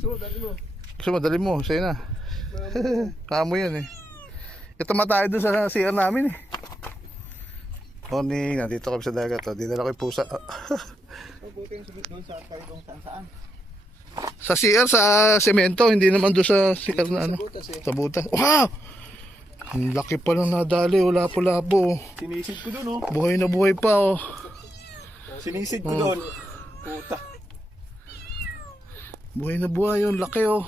So, dali mo. Gusto mo, dali mo. Sa'yo na. Kamo yan eh. Ito tayo dun sa CR namin eh. Morning, nandito kami sa dagat. O, dinala ko yung pusa. Buti yung sumit doon sa karidong saan-saan. Sa CR, sa semento. Hindi naman doon sa CR na ano. Sa butas eh. Sa butas. Wow! Ang laki pa lang nadali. Lapo-lapo. Sinisid ko doon oh. Buhay na buhay pa oh. Sinisid ko doon. Puta. Buhay na buhay yun. Laki oh.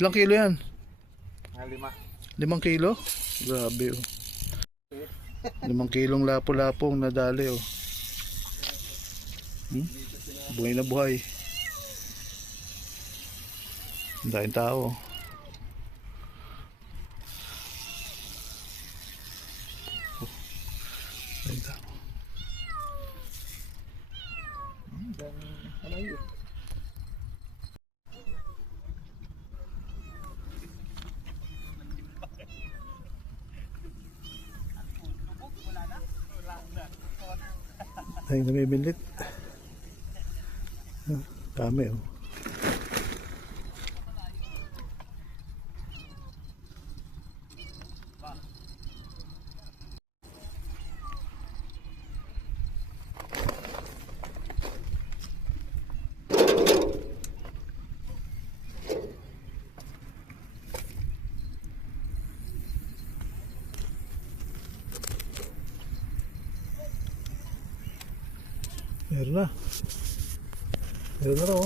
Ilang kilo yan? 5. 5 kilo? Grabe oh. 5 kilong lapo-lapong nadali oh. Buhay na buhay. Ang daming tao. Daming tao. Ay, namimilit. Dami oh. Meron na. Meron na raw.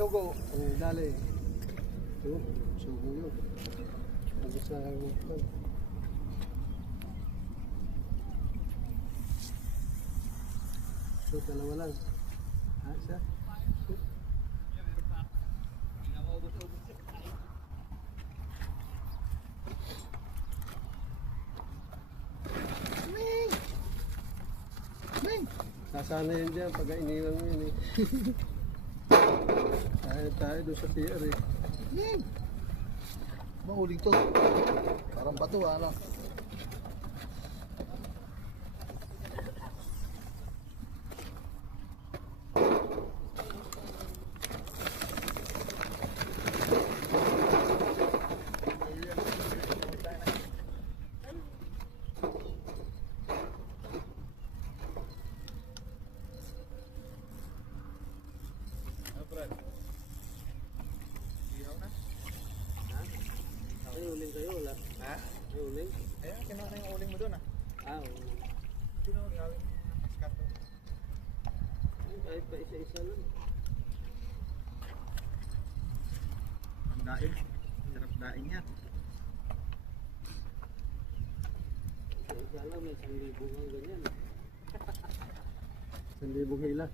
Sugo. Dali. Ito. Sugo yun. Ang sa hangin. So, dalawa lang. Ha, isa? Sasana yun dyan pag iniwan mo yun eh. Tayo doon sa pier eh. Mahuling to. Parang bato ano. Ay, uling kayo wala? Ha? Ay, uling? Ayun, kinuha na yung uling mo doon ah. Ah, uling. Sino ang gawin scat doon? Kahit pa isa-isa lang. Ang daing. Sarap daing yan. Isa-isa lang, may 1,000 kang ganyan. 1,000 hila.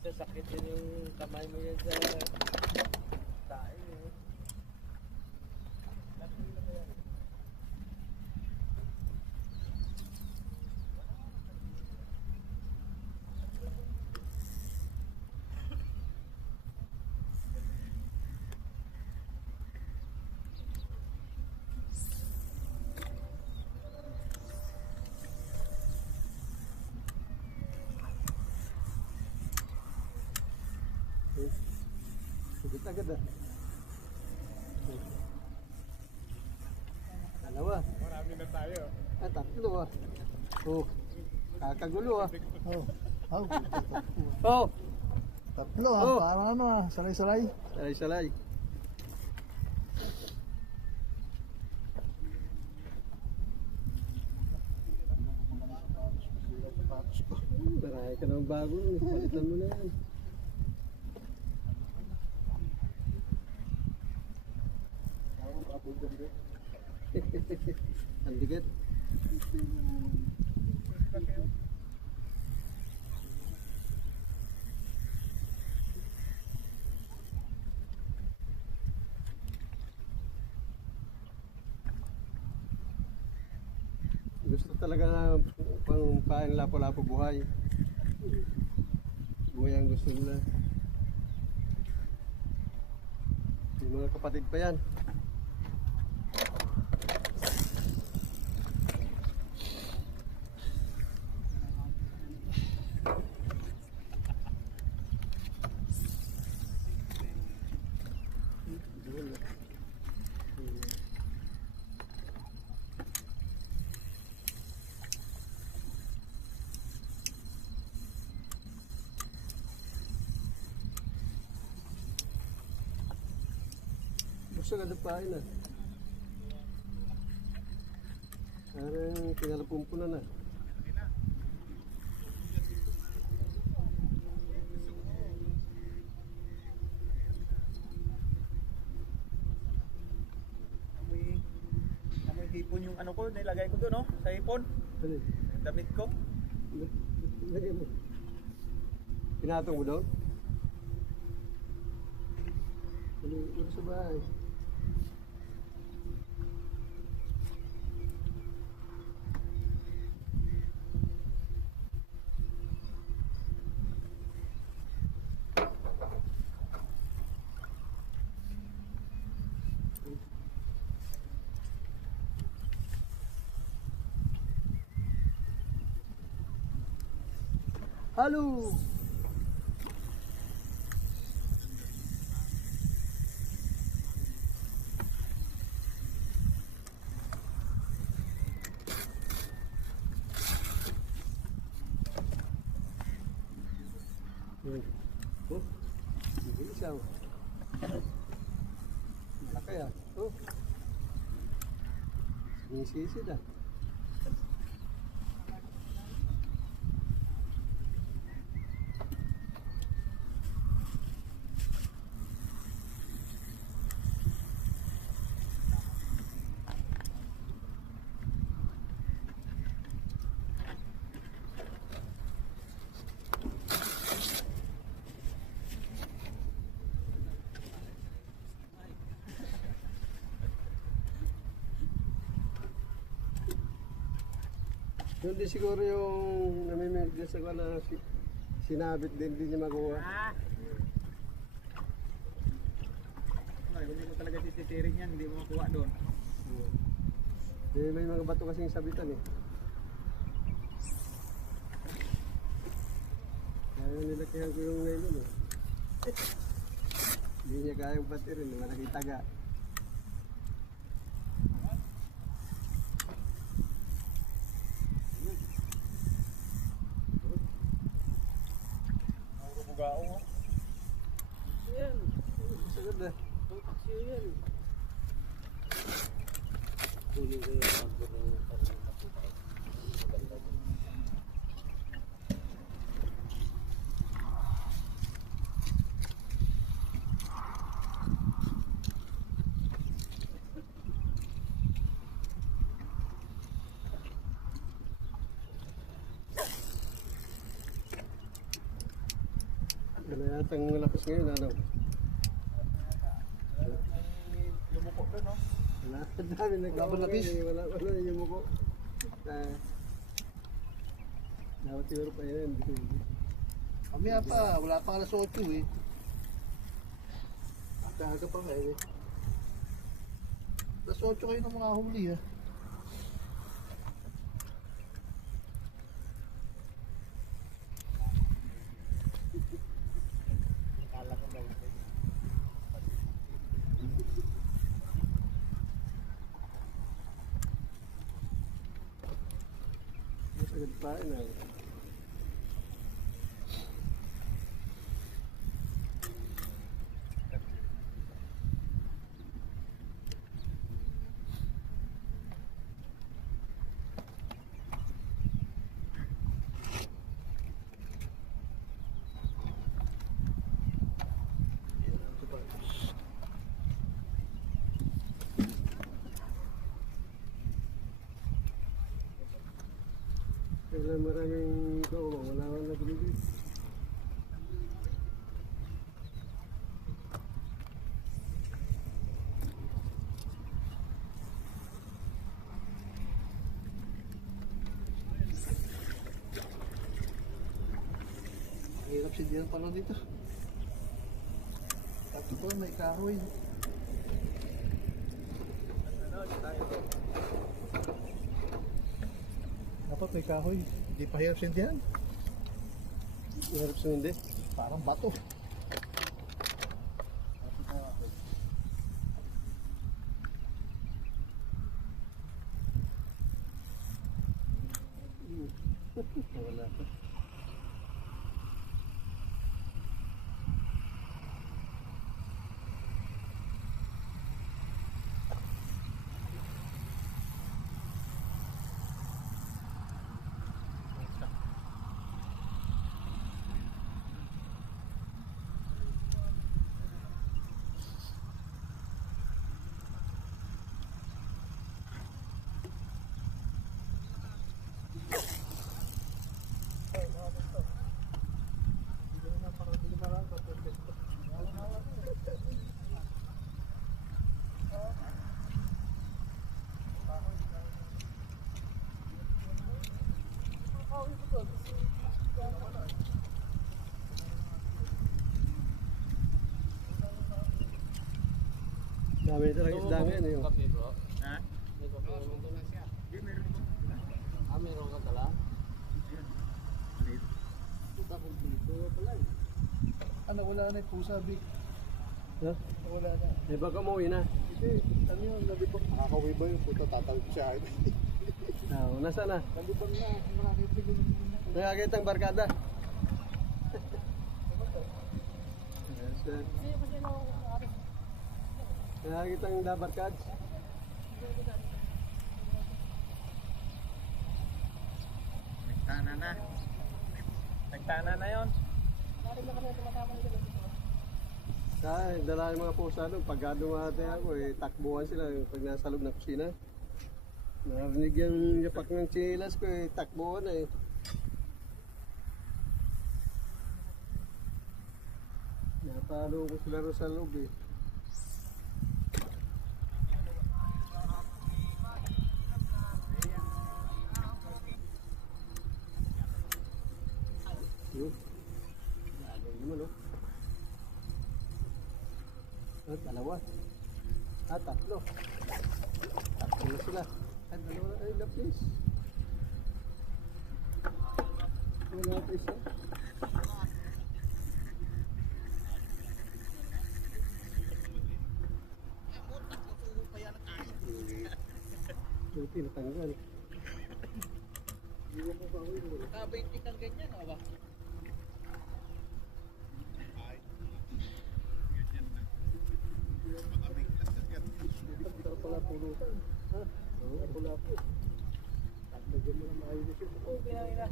Sasakit din yung kamay mo yan sa daing eh. Sugit agad ah. Dalawa. Marami na tayo. Ah, tatlo ah. Oh, kakagulo ah. Oh. Oh. Oh, Tatlo ah. Oh. Parang ano ah. Salay-salay. salay-salay. Marami ka ng bago. Palitan mo na yan. Ang dikit. Gusto talaga na pang pain lapo-lapo buhay. Buhay ang gusto nila. Yung mga kapatid pa yan. Gusto na dapain na. Parang kinalapumpo na. Amoy hipon yung ano ko, nilagay ko doon, no? Sa hipon. Ano? Damit ko. Lagyan mo. Pinatong mo doon? Ano sa bahay? Halo! Oh, hindi isaw. Malaki ah. Oh. Sisisid ah. Yun din siguro yung namimigil sa ko na sinabit din niya makuha. Ay, hindi mo talaga tititirin yan, hindi mo makuha doon. May mga bato kasing sabitan eh. Kaya nilakihan ko yung ngayon eh. Hindi niya kayang batirin, malaki taga. Gao. Yan. Sagad na. Paksiyo yan. Kunin ko yung number ng pagkakita. Wala yatang lakas ngayon, ano? Lumuko doon, no? Wala, dami nagkakalapis. Wala yung muko. Dapat siguro pa yun. Mamaya pa, wala pa alas 8 eh. Taga pa nga eh. Alas 8 kayo ng mga huli ha. Sagad pa yun. maraming ito, wala kang nag-release. Hirap si Dian pala dito. Tapos po may kahoy. Dapat may kahoy. Hindi pa hirap si Dian. Hirap sa hindi. Parang bato. Wala pa. Dami talaga isda ngayon eh. Kape bro. Ha? May kape naman to. Hindi, meron ko. Meron ka dala? Ayun. Puta kumpleto pala eh. Ano, wala na yung pusa, Big. Ha? Wala na. Eh baka umuwi na. Hindi, ano yun, nalibang. Nakakaway ba yung puta, tatawid siya. Nasa na? Nalibang na, nakakita ko lang. Nakakita ang barkada. Yes, sir. Nakakita ang barkad. Nagtana na. Nagtana na yun. Dala yung mga pusa doon. Pagka dumate ako takbuhan sila pag nasa loob ng kusina. Narinig yung yapak ng chilas ko takbuhan na Natalo ko sila rin sa loob Yun. Lalo naman dalawa. Tatlo. Tatlo na sila. Dalawa na. Ay, lapis. Wala pa isa. Buti natanggal. Nakabaitik ang ganyan, o ba? Pala pulutan. Ha? Oo, pula po. Lagyan mo na maayos yun.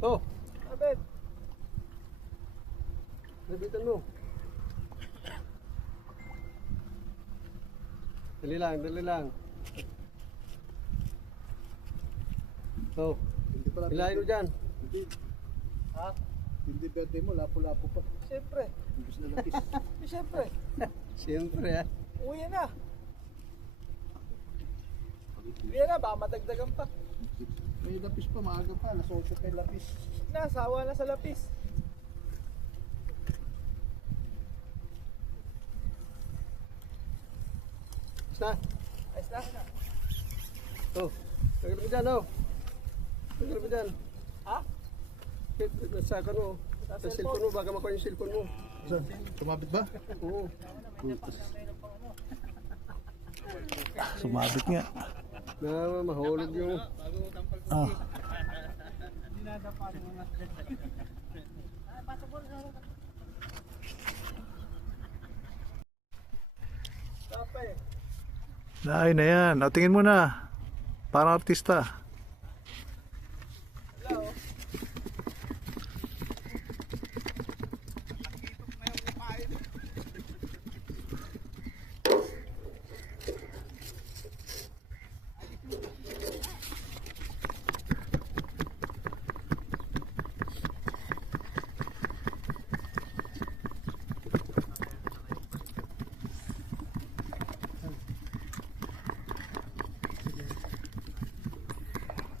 Oh! Abet! Nabitan mo. Dali lang, dali lang. Oh, hilahin mo dyan. Hindi. Ha? Hindi birthday mo, lapo-lapo pa. Siyempre. Imbis na lapis. Siyempre. Siyempre ha. Uwi na. Uwi na, baka madagdagan pa. May lapis pa, maaga pa. Alas 8 pa yung lapis. Nasawa na sa lapis. Basta. Ayos na. Oh, tagal mo dyan oh. Tagal mo dyan. Ha? Sa mo. Sa cellphone mo, baka makuha yung cellphone mo. Saan? Sumabit ba? Oo. Putas. Sumabit nga. Na mahulog yung... Ah. Ay na yan. O, tingin mo na. Parang artista.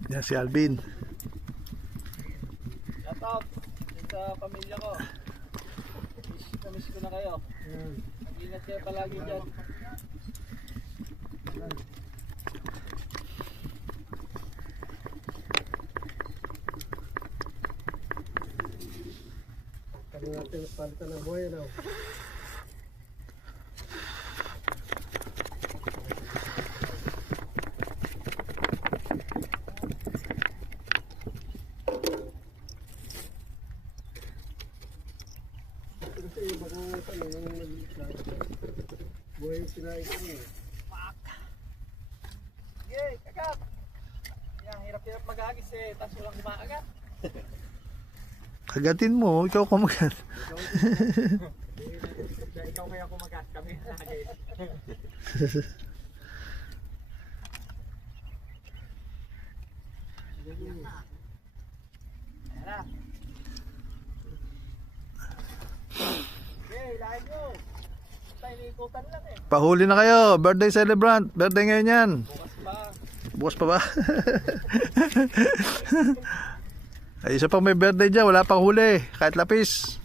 Yan si Alvin. Shout out din sa pamilya ko. Miss ko na kayo. Mag-ingat kayo palagi dyan. Kami natin palitan ng buhay, ano? Kasi yung bagong yung nag-iit lang. Buhay yung sinain ko eh. Yay, kakap! Yan, hirap-hirap mag-agis eh. Tapos walang kumaagat. Kagatin mo, ikaw kumagat. Ikaw kaya kumagat kami lagi. Ayan na. Yay, lahat nyo. Tayo ikutan lang eh. Pahuli na kayo, birthday celebrant. Birthday ngayon yan. Bukas pa. Bukas pa ba? Ay, isa pang may birthday dyan, wala pang huli. Kahit lapis.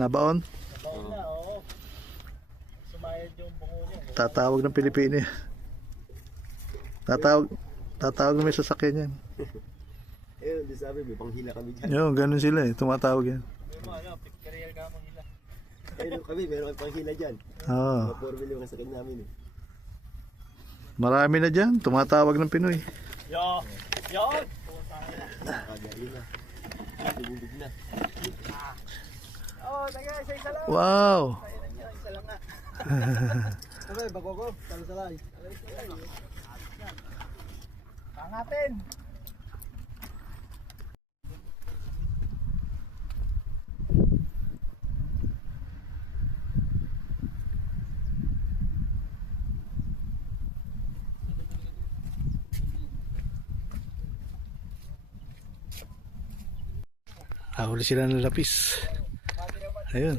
Nabaon? Nabaon na, oo. Sumayad yung bungo niya. Tatawag ng Pilipino. Tatawag ng may sasakyan yan. Eh, di sabi, may panghila kami dyan. Yun, ganun sila eh. Tumatawag yan. May mga ano, pictorial ka mong hila. Ayun kami, meron kami panghila dyan. Oo. Mga 4 million ang sakit namin eh. Marami na dyan. Tumatawag ng Pinoy. Yo! Yon! Nakagari na. Tumubig na. Oh, taga, isa lang. Wow! Kailan nyo, isa lang nga. Okay, bako ko. Talo sa lay. Pangatin! Huli sila ng lapis. Ayun.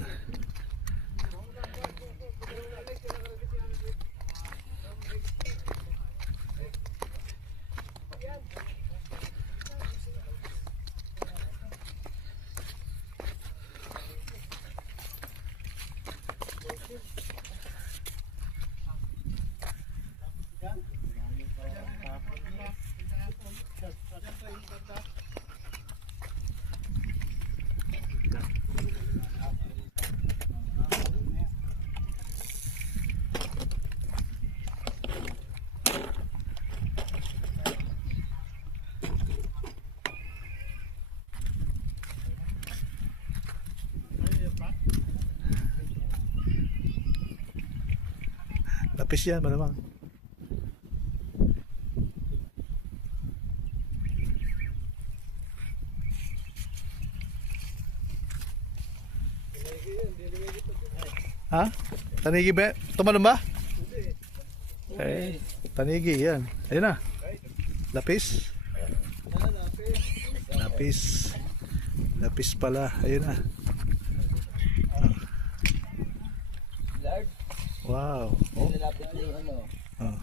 Lapis yan, malamang. Ha? Tanigi ba? Tumalon ba? Eh, tanigi yan. Ayun na. Lapis. Lapis. Lapis pala. Ayun na. Lord, Wow. Oh. nilapit na yung ano. Oh.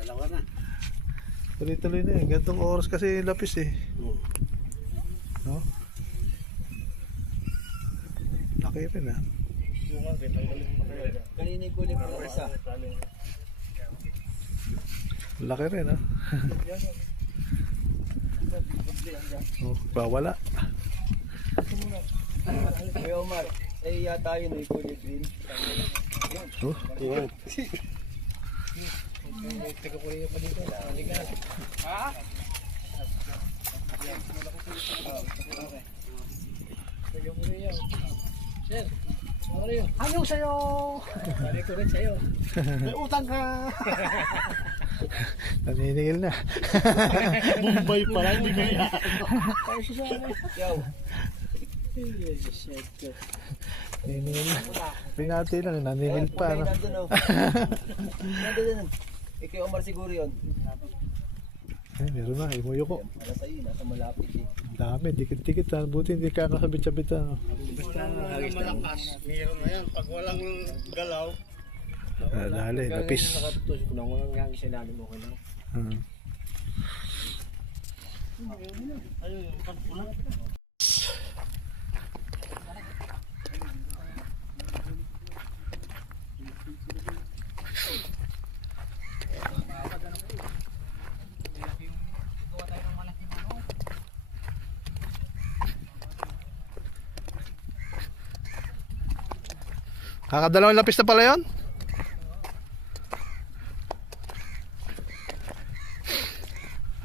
Dalawa na. Tuloy-tuloy na eh. Gantong oras kasi yung lapis eh. No? Laki rin ah. Kanina yung kulit ng isa. Laki rin ah. Oh, bawala. Kuya Omar, eh yata yun yung kulit din. Oh. Teka po rin pa dito. Halika na. Ha? Teka po rin yan. Sir, ano rin yun? Ayaw sa'yo! Balik ko rin sa'yo. May utang ka! Naniningil na. Bombay pala, hindi ko yan. Naniningil na. Pinati lang, naniningil pa. No? Nandun o. Nandun. Ikaw Omar siguro yun. Ay, meron na, imuyo ko. Para sa'yo, nasa malapit eh. Ang dami, dikit-dikit. Buti hindi ka nakasabit-sabit. Ano. Malakas. Meron na yan. Pag walang galaw. Dali, lapis. Nakatutos ko lang. Walang gang sinabi mo ko lang. Kakadalawang lapis na pala yun?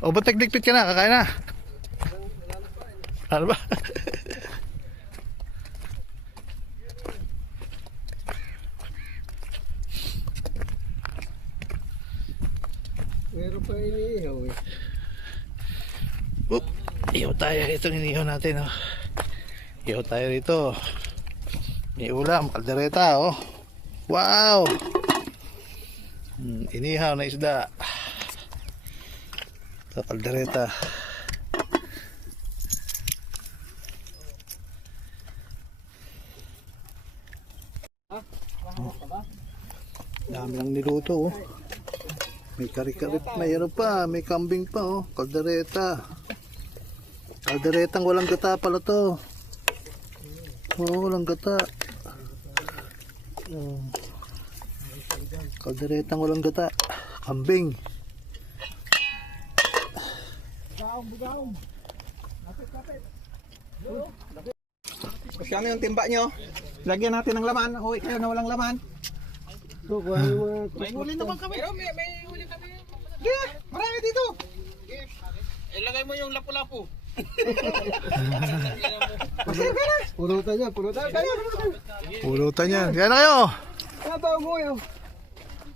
O ba't nagdikpit ka na? Kakain na? Ano ba? Meron pa iniihaw eh. Oop, ihaw tayo. Itong inihaw natin. Oh. Ihaw tayo rito. May ulam, kaldereta. Oh. Wow! Inihaw na isda. Ito, kaldereta. Dami lang niluto. Oh. May kari-kari, may ano pa, may kambing pa, oh. Kaldereta. Kalderetang walang gata pala to. Oo, walang gata. Oh. Kalderetang walang gata. Kambing. Kano yung timba nyo? Lagyan natin ng laman. Uy, kayo na walang laman. So, kuha yung mga... May huli naman kami. Pero may huli kami. Yeah, marami dito. Ilagay mo yung lapu-lapu. Pulutan niya, pulutan. Pulutan yan. Kaya na kayo. Ano ba mo yun?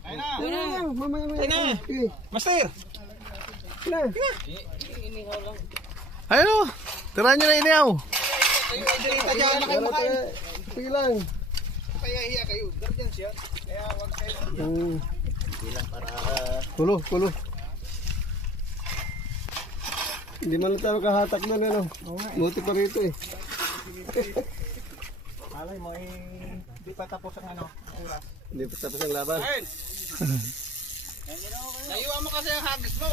Ayun na. Mamaya, mamaya. Ayun na. Sige, Master. na. Ayun o. Tirahan nyo na inihaw. Kayo ay dirita dyan na kayo makain. Sige lang. Kaya hiya kayo. Guardian siya. Kaya huwag kayo. Bilang para... Pulo. Hindi man lang tayo kahatak na ano. Buti pa rito eh. Malay mo hindi pa tapos ang ano, oras. Hindi pa tapos ang laban. Ayun. Naiwan mo kasi ang hagis mo.